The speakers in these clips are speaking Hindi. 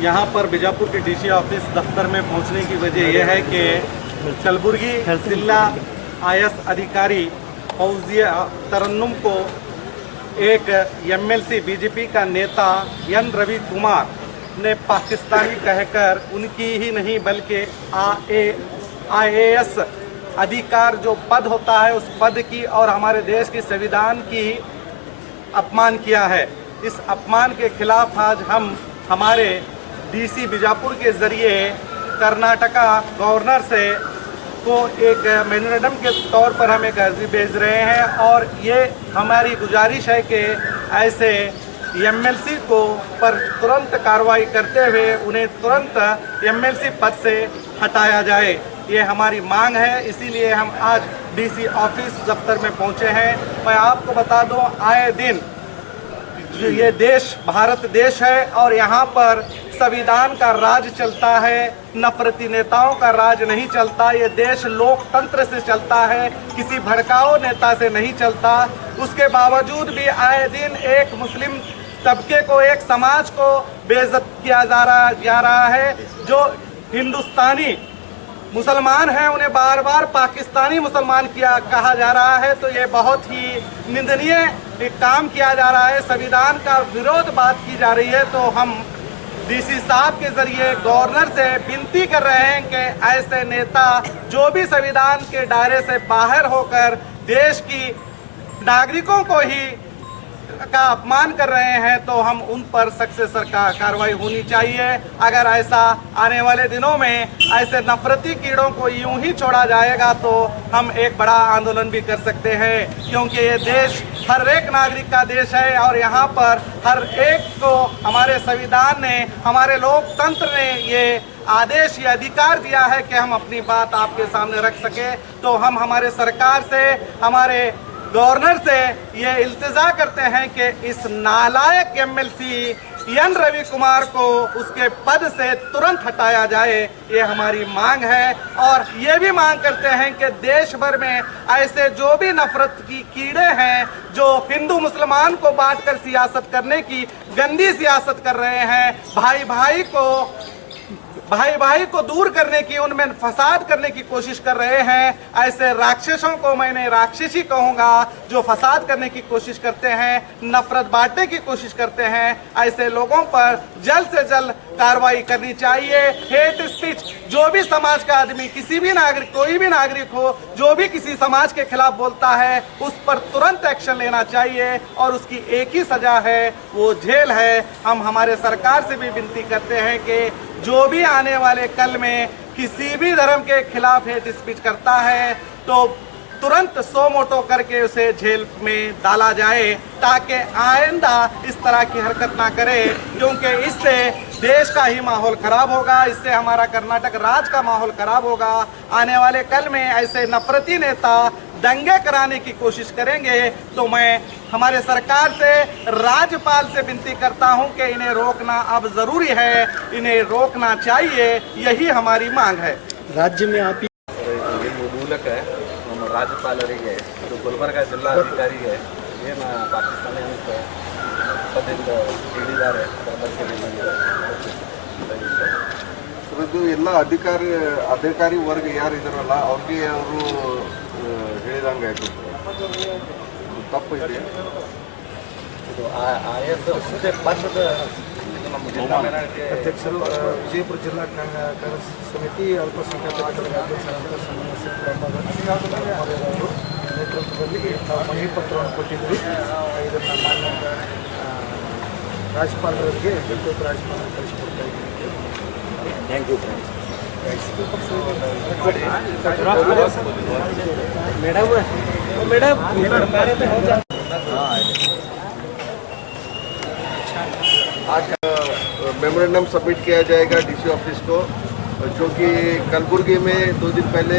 यहाँ पर बीजापुर के डीसी ऑफिस दफ्तर में पहुँचने की वजह यह है कि कलबुर्गी जिला आईएएस अधिकारी फौजिया तरन्नुम को एक एमएलसी बीजेपी का नेता एन रवि कुमार ने पाकिस्तानी कहकर उनकी ही नहीं बल्कि आईएएस अधिकार जो पद होता है उस पद की और हमारे देश की संविधान की अपमान किया है। इस अपमान के खिलाफ आज हम हमारे डीसी बीजापुर के ज़रिए कर्नाटका गवर्नर से को एक मेमोरेंडम के तौर पर हम एक अर्जी भेज रहे हैं और ये हमारी गुजारिश है कि ऐसे एमएलसी को पर तुरंत कार्रवाई करते हुए उन्हें तुरंत एमएलसी पद से हटाया जाए। ये हमारी मांग है, इसीलिए हम आज डीसी ऑफिस दफ्तर में पहुंचे हैं। मैं आपको बता दूं, आए दिन ये देश भारत देश है और यहाँ पर संविधान का राज चलता है, नफरती नेताओं का राज नहीं चलता। ये देश लोकतंत्र से चलता है, किसी भड़काऊ नेता से नहीं चलता। उसके बावजूद भी आए दिन एक मुस्लिम तबके को, एक समाज को बेइज्जत किया जा रहा है। जो हिंदुस्तानी मुसलमान हैं उन्हें बार बार पाकिस्तानी मुसलमान कहा जा रहा है। तो ये बहुत ही निंदनीय काम किया जा रहा है, संविधान का विरोध बात की जा रही है। तो हम डीसी साहब के जरिए गवर्नर से विनती कर रहे हैं कि ऐसे नेता जो भी संविधान के दायरे से बाहर होकर देश की नागरिकों को ही का अपमान कर रहे हैं, तो हम उन पर सख्त से सख्त कार्रवाई होनी चाहिए। अगर ऐसा आने वाले दिनों में ऐसे नफरती कीड़ों को यूं ही छोड़ा जाएगा तो हम एक बड़ा आंदोलन भी कर सकते हैं, क्योंकि ये देश हर एक नागरिक का देश है और यहाँ पर हर एक को हमारे संविधान ने, हमारे लोकतंत्र ने ये आदेश, ये अधिकार दिया है कि हम अपनी बात आपके सामने रख सके। तो हम हमारे सरकार से, हमारे गवर्नर से ये इल्तिजा करते हैं कि इस नालायक एमएलसी एन रवि कुमार को उसके पद से तुरंत हटाया जाए। ये हमारी मांग है और ये भी मांग करते हैं कि देश भर में ऐसे जो भी नफरत की कीड़े हैं, जो हिंदू मुसलमान को बांटकर सियासत करने की गंदी सियासत कर रहे हैं, भाई भाई को दूर करने की, उनमें फसाद करने की कोशिश कर रहे हैं, ऐसे राक्षसों को मैंने राक्षसी कहूँगा जो फसाद करने की कोशिश करते हैं, नफरत बांटने की कोशिश करते हैं, ऐसे लोगों पर जल्द से जल्द कार्रवाई करनी चाहिए। हेट स्पीच, जो भी समाज का आदमी, किसी भी नागरिक, कोई भी नागरिक हो जो भी किसी समाज के खिलाफ बोलता है उस पर तुरंत एक्शन लेना चाहिए और उसकी एक ही सजा है, वो जेल है। हम हमारे सरकार से भी विनती करते हैं कि जो भी आने वाले कल में किसी भी धर्म के खिलाफ हेट स्पीच करता है तो तुरंत सो मोटो करके उसे जेल में डाला जाए, ताकि आइंदा इस तरह की हरकत ना करे, क्योंकि इससे देश का ही माहौल खराब होगा, इससे हमारा कर्नाटक राज्य का माहौल खराब होगा। आने वाले कल में ऐसे नफरती नेता दंगे कराने की कोशिश करेंगे तो मैं हमारे सरकार से, राज्यपाल से विनती करता हूं कि इन्हें रोकना अब जरूरी है, इन्हें रोकना चाहिए, यही हमारी मांग है। राज्य में आप ಮೂಲಕ ನಮ್ಮ ರಾಜ್ಯಪಾಲರಿಗೆ ಇದು ಗುಲ್ಬರ್ಗ ಜಿಲ್ಲಾ ಅಧಿಕಾರಿಗೆ ಏನು ಪಾಕಿಸ್ತಾನಿ ಅಂತ ಪದದಿಂದ ಹೇಳಿದ್ದಾರೆ ಇದು ಎಲ್ಲ ಅಧಿಕಾರಿ ವರ್ಗ ಯಾರು ಇದಾರಲ್ಲ ಅವ್ರಿಗೆ ಅವರು ಹೇಳಿದಂಗೆ ಆಯ್ತು, ತಪ್ಪು ಇದೆ ಇದು IAS ಪದದ ನಮ್ಮ ಜಿಲ್ಲಾ ಅಧ್ಯಕ್ಷರು ವಿಜಯಪುರ ಜಿಲ್ಲಾ ಕಾಂಗ್ರೆಸ್ ಸಮಿತಿ ಅಲ್ಪಸಂಖ್ಯಾತ ನೇತೃತ್ವದಲ್ಲಿ ನಾವು ಮನವಿ ಪತ್ರವನ್ನು ಕೊಟ್ಟಿದ್ವಿ. ಇದನ್ನು ಮಾನ್ಯ ರಾಜ್ಯಪಾಲರಿಗೆ ವಿದ್ಯುತ್ ರಾಜ್ಯಪಾಲರಿಗೆ ಕಳಿಸಿಕೊಡ್ತಾ ಇದ್ದೀವಿ. ಥ್ಯಾಂಕ್ ಯು ಮೇಡಮ್ आज मेमोरेंडम सबमिट किया जाएगा डीसी ऑफिस को, जो कि कलबुर्गी में 2 दिन पहले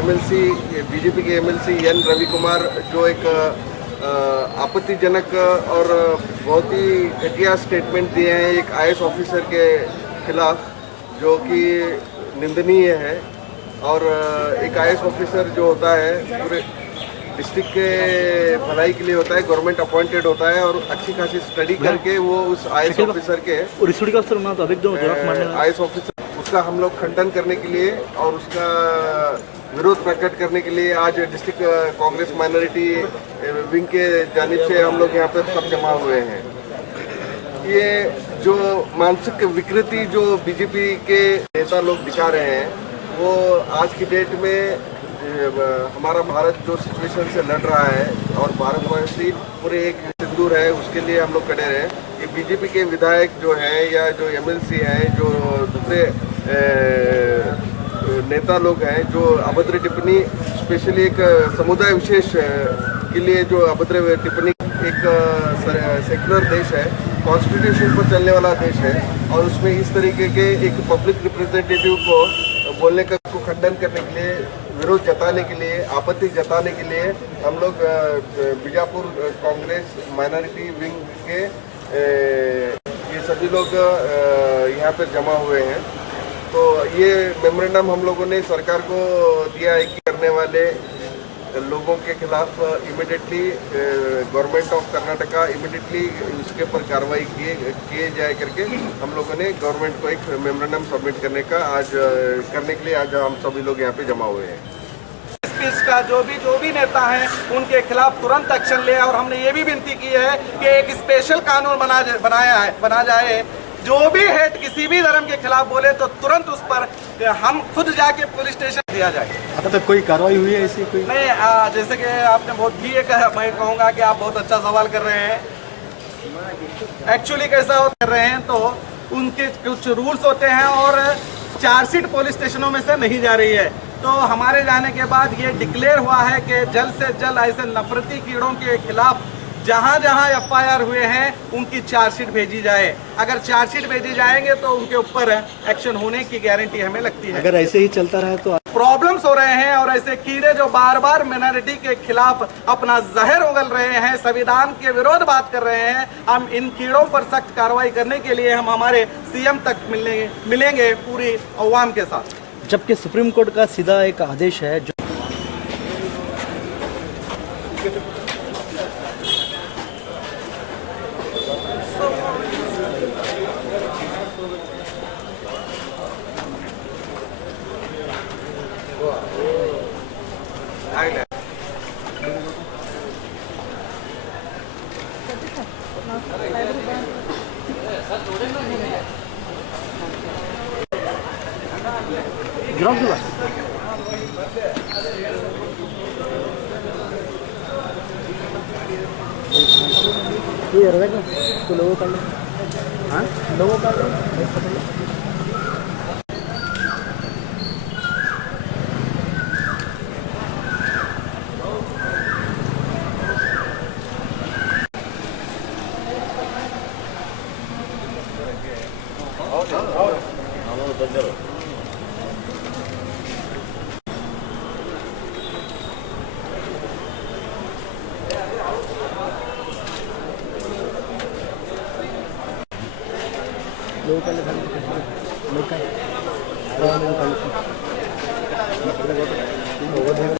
एमएलसी, बीजेपी के एमएलसी एन रवि कुमार, जो एक आपत्तिजनक और बहुत ही घटिया स्टेटमेंट दिए हैं एक आईएएस ऑफिसर के खिलाफ, जो कि निंदनीय है। और एक आईएएस ऑफिसर जो होता है डिस्ट्रिक्ट के भलाई के लिए होता है, गवर्नमेंट अपॉइंटेड होता है और अच्छी खासी स्टडी करके वो उस आईएएस ऑफिसर के आईएएस ऑफिसर उसका हम लोग खंडन करने के लिए और उसका विरोध प्रकट करने के लिए आज डिस्ट्रिक्ट कांग्रेस माइनॉरिटी विंग के जानिब से हम लोग यहाँ पर सब जमा हुए हैं। ये जो मानसिक विकृति जो बीजेपी के नेता लोग दिखा रहे हैं वो आज की डेट में हमारा भारत जो सिचुएशन से लड़ रहा है और भारतवासी पूरे एक सिंदूर है उसके लिए हम लोग खड़े रहे। ये बीजेपी के विधायक जो हैं या जो एमएलसी हैं जो दूसरे नेता लोग हैं जो अभद्र टिप्पणी स्पेशली एक समुदाय विशेष के लिए जो अभद्र टिप्पणी एक सेक्युलर देश है, कॉन्स्टिट्यूशन पर चलने वाला देश है और उसमें इस तरीके के एक पब्लिक रिप्रेजेंटेटिव को बोलने का को खंडन करने के लिए, विरोध जताने के लिए, आपत्ति जताने के लिए हम लोग बीजापुर कांग्रेस माइनॉरिटी विंग के ये सभी लोग यहाँ पर जमा हुए हैं। तो ये मेमोरेंडम हम लोगों ने सरकार को दिया है कि करने वाले लोगों के खिलाफ immediately government of Karnataka immediately उसके ऊपर कार्रवाई किए जाए करके हम लोगों ने गवर्नमेंट को एक मेमोरेंडम सबमिट करने के लिए आज हम सभी लोग यहाँ पे जमा हुए हैं। स्पीच का जो भी नेता हैं उनके खिलाफ तुरंत एक्शन ले और हमने ये भी विनती की है कि एक स्पेशल कानून बना जाए जो भी हेट किसी भी धर्म के खिलाफ बोले तो तुरंत उस पर हम खुद जाके पुलिस स्टेशन दिया जाए। अब तक कोई कार्रवाई हुई है ऐसी कोई? नहीं, जैसे कि आपने बहुत भी एक मैं कहूँगा कि आप बहुत अच्छा सवाल कर रहे हैं। एक्चुअली कैसा कर रहे हैं तो उनके कुछ रूल्स होते हैं और चार्जशीट पुलिस स्टेशनों में से नहीं जा रही है। तो हमारे जाने के बाद ये डिक्लेयर हुआ है कि जल्द से जल्द ऐसे नफरती कीड़ों के खिलाफ जहाँ जहाँ एफआईआर हुए हैं उनकी चार्जशीट भेजी जाए। अगर चार्जशीट भेजी जाएंगे तो उनके ऊपर एक्शन होने की गारंटी हमें लगती है। अगर ऐसे ही चलता रहा तो प्रॉब्लम्स हो रहे हैं और ऐसे कीड़े जो बार बार माइनॉरिटी के खिलाफ अपना जहर उगल रहे हैं, संविधान के विरोध बात कर रहे हैं, हम इन कीड़ों पर सख्त कार्रवाई करने के लिए हम हमारे सीएम तक मिलेंगे पूरी अवाम के साथ। जबकि सुप्रीम कोर्ट का सीधा एक आदेश है जो लोगों का